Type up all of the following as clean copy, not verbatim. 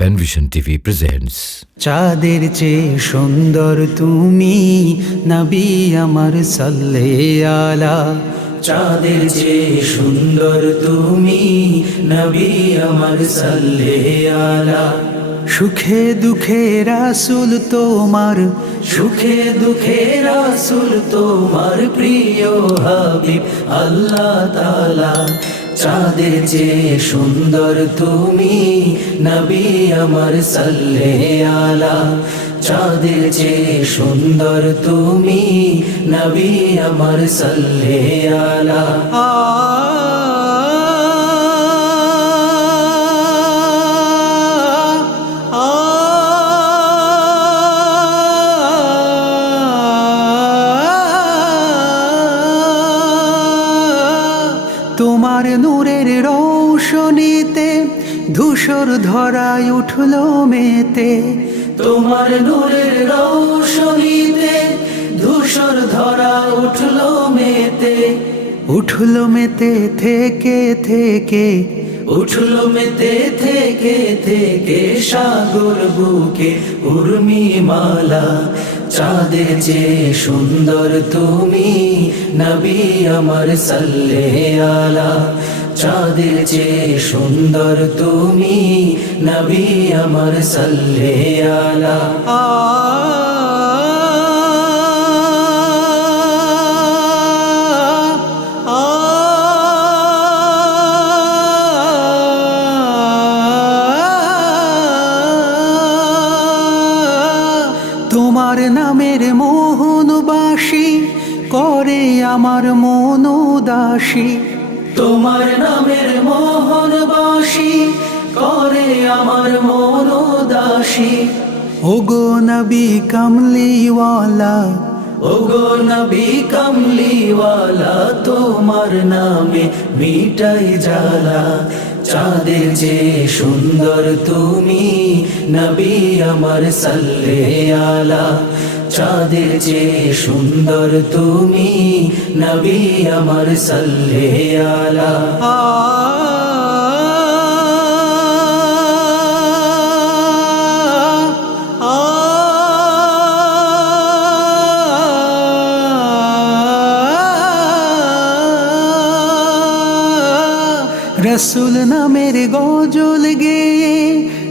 Panvision TV presents. চাঁদের চেয়ে সুন্দর তুমি নবী আমার সাল্লে আলা। চাঁদের চেয়ে সুন্দর তুমি নবী আমার সাল্লে আলা। সুখে দুঃখে রাসূল তোমার, সুখে দুঃখে রাসূল তোমার প্রিয় হাবিব আল্লাহ তাআলা। চাঁদের চেয়ে সুন্দর তুমি নবী আমার সাল্লে আলা। চাঁদের চেয়ে সুন্দর তুমি নবী আমার সাল্লে আলা। তোমার নূরের রৌশনীতে ধূসর ধরায় উঠল মেতে। তোমার নূরের রৌশনীতে ধূসর ধরা উঠল মেতে। উঠল মেতে থেকে থেকে, উঠল মেতে থেকে থেকে সাগর বুকে উর্মি মালা। চাঁদের চেয়ে সুন্দর তুমি নবী আমার সাল্লে আলা। চাঁদের চেয়ে সুন্দর তুমি নবী আমার সাল্লে আলা। তোমার নামের মোহন বাসি করে আমার মন উদাসী। তোমার নামের মোহন বাসি করে আমার মন উদাসী। ওগো নবী কামলিওয়ালা, ওগো নবী কামলিওয়ালা, তোমার নামে মিটাই জ্বালা। চাঁদের চেয়ে সুন্দর তুমি নবী আমার সাল্লে আলা। চাঁদের চেয়ে সুন্দর তুমি নবী আমার সাল্লে আলা। রসুল নামের গজল গেয়ে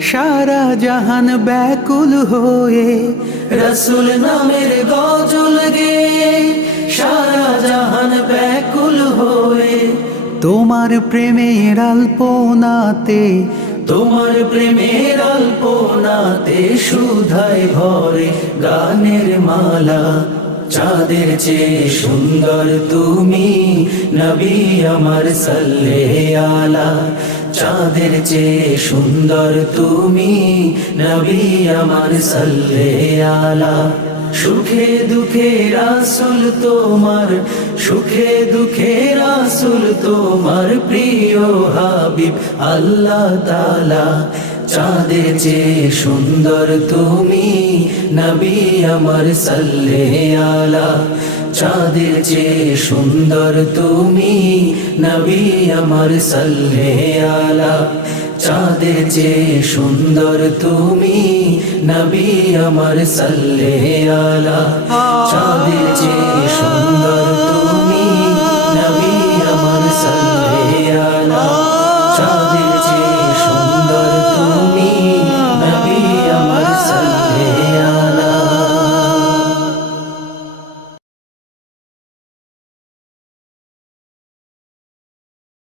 সারা জাহান ব্যাকুল হয়ে। রসুল নামের গজল গেয়ে সারা জাহান ব্যাকুল হয়ে। তোমার প্রেমের আলপনাতে, তোমার প্রেমের আলপনাতে সুধায় ভরে গানের মালা। চাঁদের চেয়ে সুন্দর তুমি নবী আমার সাল্লে আলা। চাঁদের চেয়ে সুন্দর তুমি নবী আমার সাল্লে আলা। সুখে দুঃখে রাসূল তোমার, সুখে দুঃখে রাসূল তোমার প্রিয় হাবিব আল্লাহ তাআলা। চাঁদের চেয়ে সুন্দর তুমি নবী আমার সাল্লে আলা। চাঁদের চেয়ে সুন্দর তুমি নবী আমার সাল্লে আলা। চাঁদের চেয়ে সুন্দর তুমি নবী আমার সাল্লে আলা। চাঁদের চেয়ে সুন্দর